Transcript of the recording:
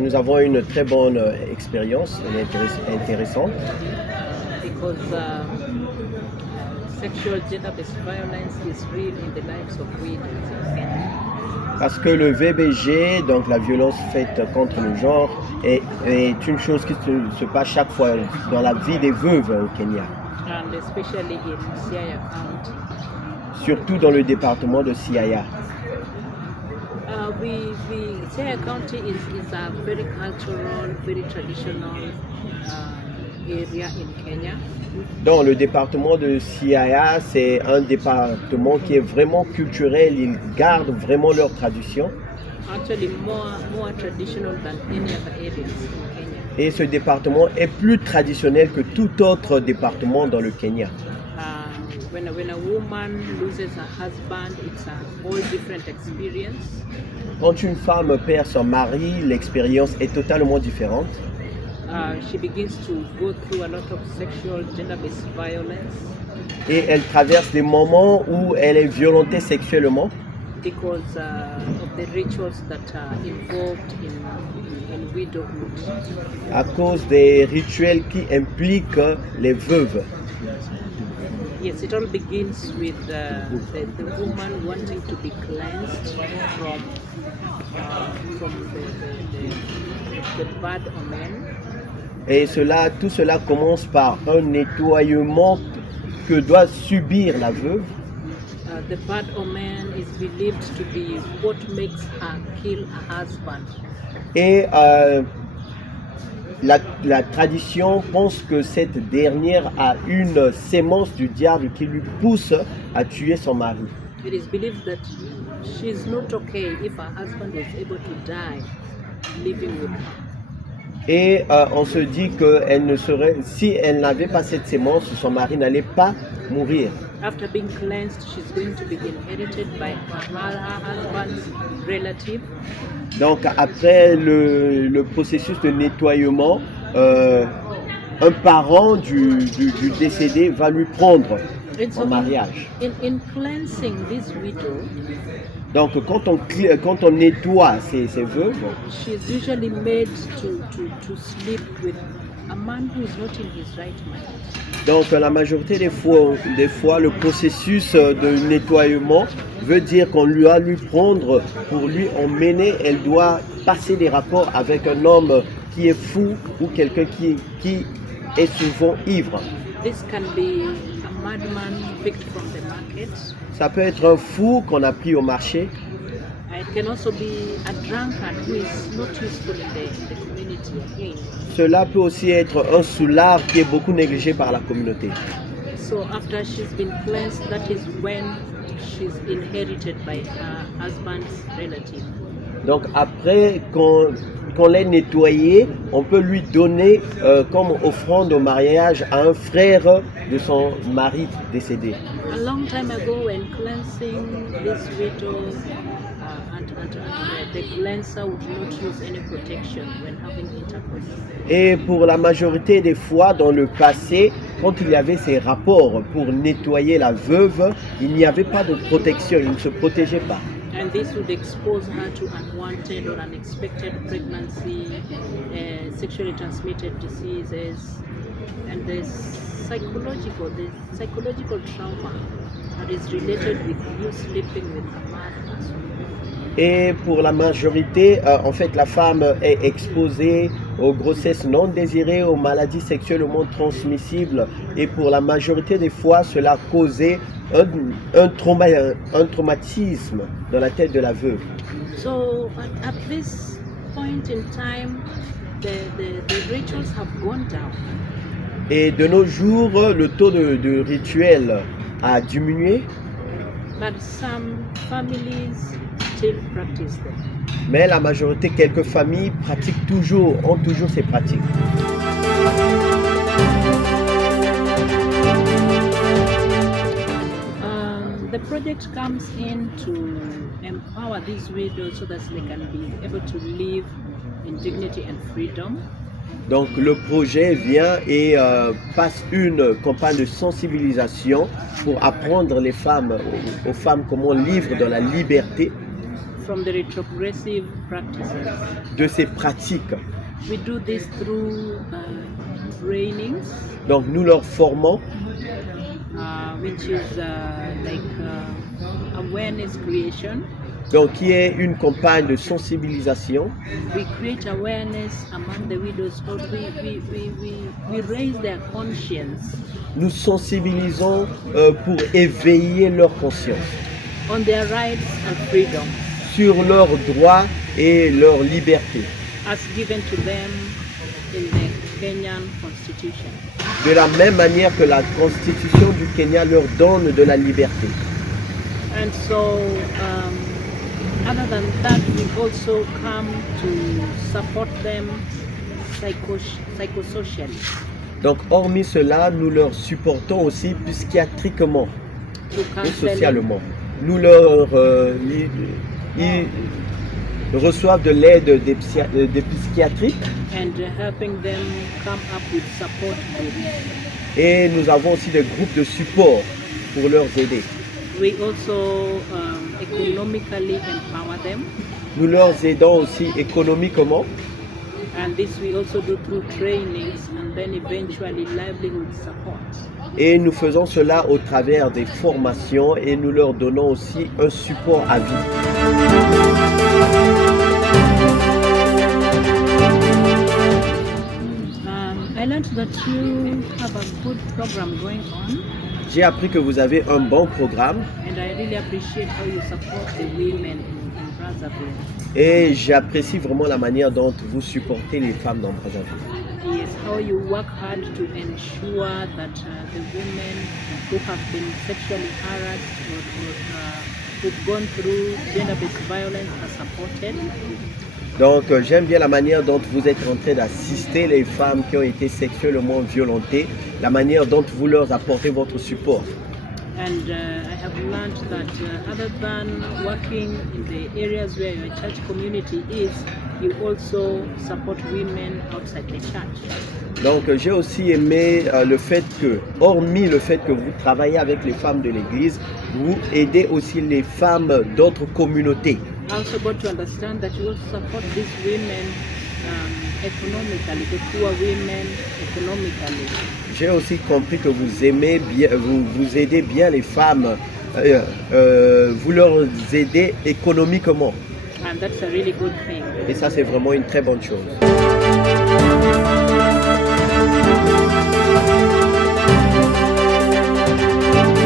Nous avons une très bonne expérience, elle est intéressante. Because sexual gender-based violence is real in the lives of widows in Kenya. Parce que le VBG, donc la violence faite contre le genre, est une chose qui se passe chaque fois dans la vie des veuves au Kenya. And especially in Siaya County. Surtout dans le département de Siaya. Siaya County is a very cultural, very traditional area in Kenya. Dans le département de Siaya, c'est un département qui est vraiment culturel, ils gardent vraiment leur tradition. Actually more traditional than any other areas in Kenya. Et ce département est plus traditionnel que tout autre département dans le Kenya. When a woman loses her husband, it's a whole different experience. Quand une femme perd son mari, l'expérience est totalement différente. She begins to go through a lot of sexual gender-based violence. Et elle traverse des moments où elle est violentée sexuellement. Because of the rituals that are involved in widowhood. À cause des rituels qui impliquent les veuves. Yes, it all begins with the woman wanting to be cleansed from the bad omen. Et tout cela commence par un nettoyement que doit subir la veuve. The bad omen is believed to be what makes her kill her husband. Et la tradition pense que cette dernière a une sémence du diable qui lui pousse à tuer son mari. It is believed that she is not okay if her husband was able to die living with her. Et on se dit que si elle n'avait pas cette sémence, son mari n'allait pas mourir. After being cleansed, she's going to be inherited by her husband's relative. Donc après le processus de nettoyement, un parent du décédé va lui prendre en mariage. In cleansing this widow, donc quand on nettoie ces veuves, she's usually made to sleep with a man who is not in his right mind. Donc la majorité des fois, le processus de nettoyement veut dire qu'on lui prendre, pour lui emmener, elle doit passer des rapports avec un homme qui est fou ou quelqu'un qui est souvent ivre. This can be a madman picked from the market. Ça peut être un fou qu'on a pris au marché. It can also be a drunkard who is not useful in the community again. Cela peut aussi être un soulard qui est beaucoup négligé par la communauté. So after she's been cleansed, that is when she's inherited by her husband's relative. Donc après qu'on l'ait nettoyée, on peut lui donner comme offrande au mariage à un frère de son mari décédé. A long time ago, when cleansing this widow, the cleanser would not use any protection when having intercourse. Et pour la majorité des fois dans le passé, quand il y avait ces rapports pour nettoyer la veuve, il n'y avait pas de protection, il ne se protégeait pas. And this would expose her to unwanted or unexpected pregnancy, sexually transmitted diseases, and the psychological trauma that is related with you sleeping with a man. Et pour la majorité, en fait, la femme est exposée aux grossesses non désirées, aux maladies sexuellement transmissibles. Et pour la majorité des fois, cela a causé un traumatisme dans la tête de la veuve. So at this point in time, the rituals have gone down. Et de nos jours, le taux de rituel a diminué. But some families still practice them. Mais la majorité, quelques familles ont toujours ces pratiques. The project comes in to empower these widows so that they can be able to live in dignity and freedom. Donc le projet vient et passe une campagne de sensibilisation pour apprendre aux femmes comment vivre dans la liberté. from the retrogressive practices. de ces pratiques. We do this through trainings, Donc nous leur formons, which is awareness creation. donc qui est une campagne de sensibilisation. We create awareness among the widows, or we raise their conscience Nous sensibilisons pour éveiller leur conscience on their rights and freedom sur leurs droits et leur liberté, as given to them in the Kenyan constitution. de la même manière que la constitution du Kenya leur donne de la liberté. And so, other than that, we also come to support them psychosocially. Donc hormis cela, nous leur supportons aussi psychiatriquement Through et counseling socialement. Nous leur ils reçoivent de l'aide des psychiatriques and helping them come up with support groups. et nous avons aussi des groupes de support pour leur aider. We also economically empower them, Nous leur aidons aussi économiquement and this we also do through trainings and then eventually livelihood support. et nous faisons cela au travers des formations et nous leur donnons aussi un support à vie. I learned that you have a good program going on, J'ai appris que vous avez un bon programme and I really appreciate how you support the women in Brazzaville. et j'apprécie vraiment la manière dont vous supportez les femmes dans Brazzaville. Yes, how you work hard to ensure that the women who have been sexually harassed or who've gone through gender-based violence are supported. Donc j'aime bien la manière dont vous êtes en train d'assister les femmes qui ont été sexuellement violentées, la manière dont vous leur apportez votre support. And I have learned that other than working in the areas where your church community is, you also support women outside the church. Donc j'ai aussi aimé le fait que, hormis le fait que vous travaillez avec les femmes de l'église, vous aidez aussi les femmes d'autres communautés. I also got to understand that you also support these women economically, the poor women economically. J'ai aussi compris que vous aimez bien, vous aidez bien les femmes, vous leur aidez économiquement. And that's a really good thing. Et ça c'est vraiment une très bonne chose.